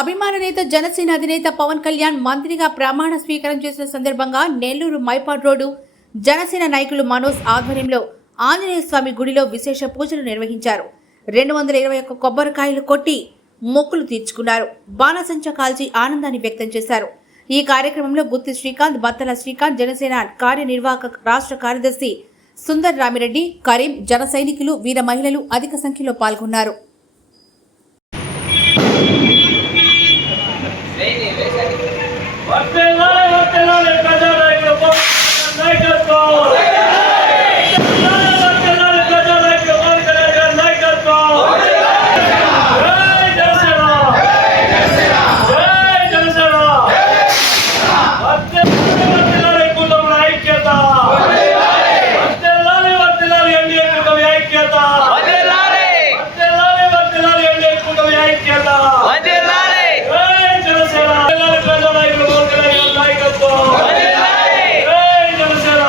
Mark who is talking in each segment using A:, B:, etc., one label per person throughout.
A: అభిమాన నేత జనసేన అధినేత పవన్ కళ్యాణ్ మంత్రిగా ప్రమాణ స్వీకారం చేసిన సందర్భంగా నెల్లూరు మైపాడ్ రోడ్డు జనసేన నాయకులు మనోజ్ ఆధ్వర్యంలో ఆంజనేయ స్వామి గుడిలో విశేష పూజలు నిర్వహించారు. రెండు వందల ఇరవై ఒక్క కొబ్బరికాయలు కొట్టి మొక్కులు తీర్చుకున్నారు. బాణసంచ కాల్చి ఆనందాన్ని వ్యక్తం చేశారు. ఈ కార్యక్రమంలో గుత్తి శ్రీకాంత్ బత్తల శ్రీకాంత్ జనసేన కార్యనిర్వాహక రాష్ట్ర కార్యదర్శి సుందర్ రామిరెడ్డి కరీం జన సైనికులు వీర మహిళలు అధిక సంఖ్యలో పాల్గొన్నారు
B: వర్తిల్లాలి, వర్తిల్లాలి, ప్రజానాయకుడు పవన్ కళ్యాణ్ నాయకత్వం. వర్తిల్లాలి, వర్తిల్లాలి, ప్రజానాయకుడు పవన్ కళ్యాణ్ గారి నాయకత్వం. జై జనసేన. జై జనసేన. వర్తిల్లాలి, వర్తిల్లాలి, కుటుంబ ఐక్యత. వర్తిల్లాలి, వర్తిల్లాలి, ఎన్డీఏ కూటమి ఐక్యత. వర్తిల్లాలి, వర్తిల్లాలి, ఎన్డీఏ కూటమి ఐక్యత. జై జనసేన. వర్ధిల్లాలి ప్రజానాయకుడు పవన్ కళ్యాణ్ గారి నాయకత్వం. జై జనసేన.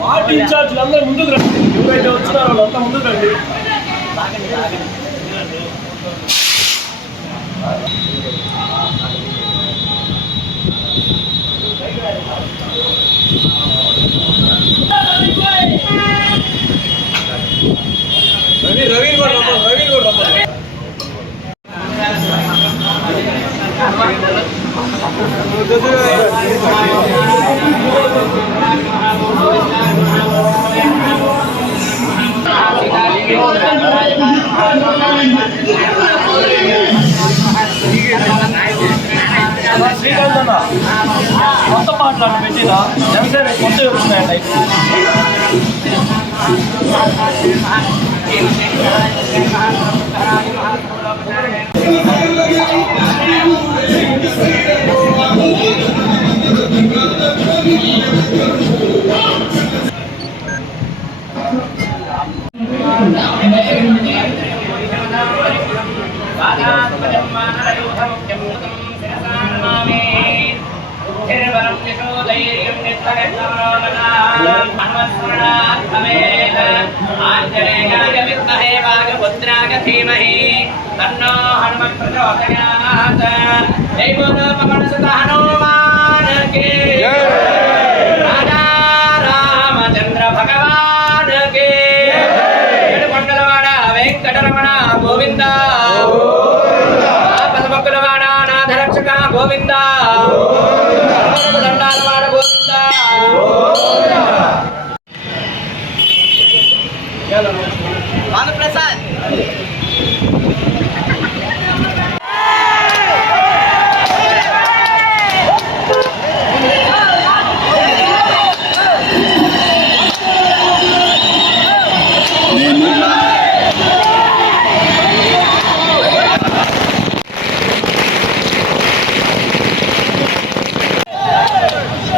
B: వార్డు ఇన్ఛార్జీలు అందరూ ముందుకు రండి ఎవరైతే వచ్చినారో వాళ్ళంతా ముందుకు రండి శ్రీకాంత్ అన్న నిర్వరం దిశో ధైర్యం నిత్యగతమేన ఆంజనేయాయ విద్మహే
C: భాగపుత్రాయ ధీమహి తన్నో హనుమత్ ప్రచోదయాత్. జై బోధ పవనసుత హనుమాన్ కే రాజా రామచంద్ర భగవాన్ కే ఏడుకొండలవాడ వెంకటరమణ గోవిందా గోవిందా. భానుప్రసాద్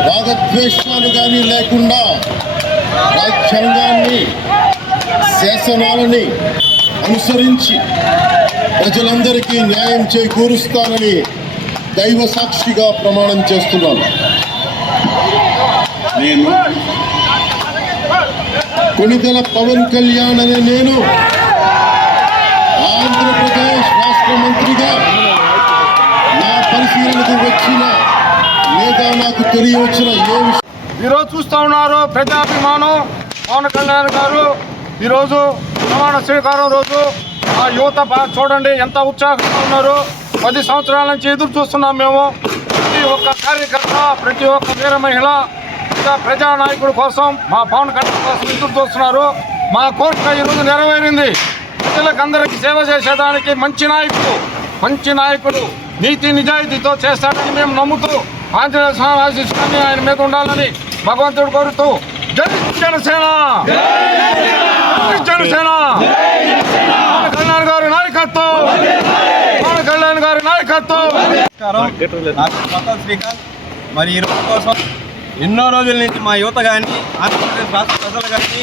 D: రాగద్వేషాలు కానీ లేకుండా రాజ్యాంగాన్ని శాసనాలని అనుసరించి ప్రజలందరికీ న్యాయం చేకూరుస్తానని దైవ సాక్షిగా ప్రమాణం చేస్తున్నాను. నేను కొణిదెల పవన్ కళ్యాణ్ అనే నేను ఆంధ్రప్రదేశ్ రాష్ట్ర మంత్రిగా నా పరిశీలనకు వచ్చిన లేదా నాకు తెలియవచ్చిన ఏ విషయం
E: ఈరోజు చూస్తూ ఉన్నారు ప్రజాభిమానం పవన్ కళ్యాణ్ గారు. ఈరోజు ప్రమాణ స్వీకారం రోజు ఆ యువత బాగా చూడండి ఎంత ఉత్సాహంగా ఉన్నారు. పది సంవత్సరాల నుంచి ఎదురు చూస్తున్నాం మేము. ప్రతి ఒక్క కార్యకర్త ప్రతి ఒక్క వీర మహిళ ఇంకా ప్రజానాయకుడి కోసం మా పవన్ కళ్యాణ్ కోసం ఎదురు చూస్తున్నారు. మా కోరిక ఈరోజు నెరవేరింది. ప్రజలకు అందరికీ సేవ చేసేదానికి మంచి నాయకుడు మంచి నాయకుడు నీతి నిజాయితీతో చేస్తాడని మేము నమ్ముతూ ఆంజనేయ స్వామి ఆయన మీద ఉండాలని భగవంతుడు కోరుతూ జై జనసేన! జనసేన! పవన్ కళ్యాణ్ గారి నాయకత్వం! పవన్ కళ్యాణ్ గారి నాయకత్వం!
F: శ్రీకాంత్. మరి ఈ రోజు కోసం ఎన్నో రోజుల నుంచి మా యువత కానీ ఆంధ్రప్రదేశ్ రాష్ట్ర ప్రజలు కానీ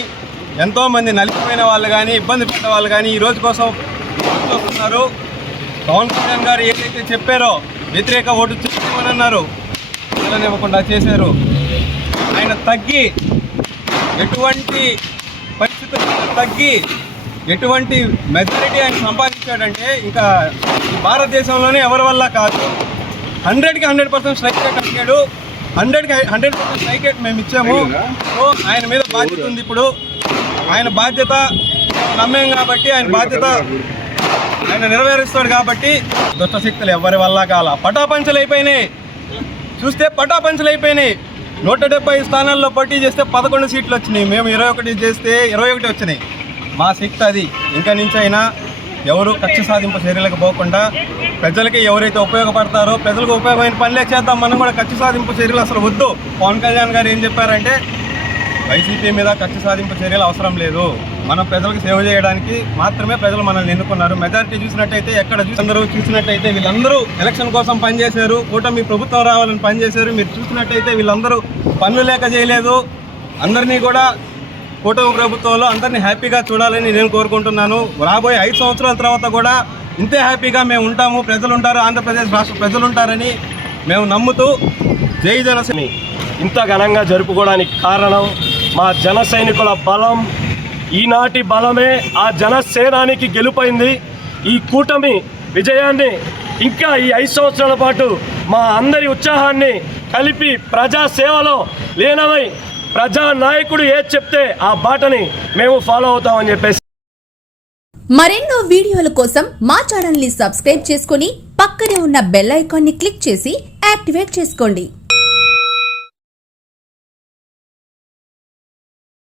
F: ఎంతోమంది నలిగిపోయిన వాళ్ళు కానీ ఇబ్బంది పడ్డ వాళ్ళు కానీ ఈ రోజు కోసం వస్తున్నారు. పవన్ కళ్యాణ్ గారు ఏదైతే చెప్పారో వ్యతిరేక ఓటు చేయమని అన్నారు. ఇవ్వకుండా చేశారు. తగ్గి ఎటువంటి పరిస్థితుల్లో తగ్గి ఎటువంటి మెజారిటీ ఆయన సంపాదించాడంటే ఇంకా భారతదేశంలోనే ఎవరి వల్ల కాదు. హండ్రెడ్కి హండ్రెడ్ పర్సెంట్ స్ట్రైక్ రేట్ అడిగాడు. హండ్రెడ్కి హండ్రెడ్ పర్సెంట్ స్ట్రైక్ రేట్ మేము ఇచ్చాము. సో ఆయన మీద బాధ్యత ఉంది ఇప్పుడు. ఆయన బాధ్యత నమ్మేం కాబట్టి ఆయన బాధ్యత ఆయన నెరవేరుస్తాడు కాబట్టి దుష్టశక్తులు ఎవరి వల్ల కాల? పటాపంచలు అయిపోయినాయి. చూస్తే పటాపంచలు అయిపోయినాయి. నూట డెబ్బై స్థానాల్లో పోటీ చేస్తే పదకొండు సీట్లు వచ్చినాయి. మేము ఇరవై ఒకటి చేస్తే ఇరవై ఒకటి వచ్చినాయి. మా శక్తి అది. ఇంకా నుంచి అయినా ఎవరు కక్ష సాధింపు చర్యలకు పోకుండా ప్రజలకి ఎవరైతే ఉపయోగపడతారో ప్రజలకు ఉపయోగమైన పనులే చేద్దాం. మనం కూడా కక్ష సాధింపు చర్యలు అసలు వద్దు. పవన్ కళ్యాణ్ గారు ఏం చెప్పారంటే వైసీపీ మీద కక్ష సాధింపు చర్యలు అవసరం లేదు. మనం ప్రజలకు సేవ చేయడానికి మాత్రమే ప్రజలు మనల్ని ఎన్నుకున్నారు. మెజారిటీ చూసినట్టయితే ఎక్కడ చూసి అందరూ చూసినట్టయితే వీళ్ళందరూ ఎలక్షన్ కోసం పనిచేశారు. కూటమి ప్రభుత్వం రావాలని పనిచేశారు. మీరు చూసినట్టయితే వీళ్ళందరూ పనులు లేక చేయలేదు. అందరినీ కూడా కూటమి ప్రభుత్వంలో అందరినీ హ్యాపీగా చూడాలని నేను కోరుకుంటున్నాను. రాబోయే ఐదు సంవత్సరాల తర్వాత కూడా ఇంతే హ్యాపీగా మేము ఉంటాము. ప్రజలు ఉంటారు. ఆంధ్రప్రదేశ్ రాష్ట్ర ప్రజలు ఉంటారని మేము నమ్ముతూ జై జనసేని.
B: ఇంత ఘనంగా జరుపుకోవడానికి కారణం మా జన సైనికుల బలం ఈనాటి బలమే ఆ జనసేనానికి గెలుపైంది. ఈ కూటమి విజయాన్ని ఇంకా ఈ ఐదు సంవత్సరాల పాటు మా అందరి ఉత్సాహాన్ని కలిపి ప్రజా సేవలో లీనమై ప్రజా నాయకుడు ఏది చెప్తే ఆ బాటని మేము ఫాలో అవుతామని చెప్పేసి
G: మరెన్నో వీడియోల కోసం మా ఛానల్ని సబ్స్క్రైబ్ చేసుకుని పక్కనే ఉన్న బెల్ ఐకాన్ని క్లిక్ చేసి యాక్టివేట్ చేసుకోండి.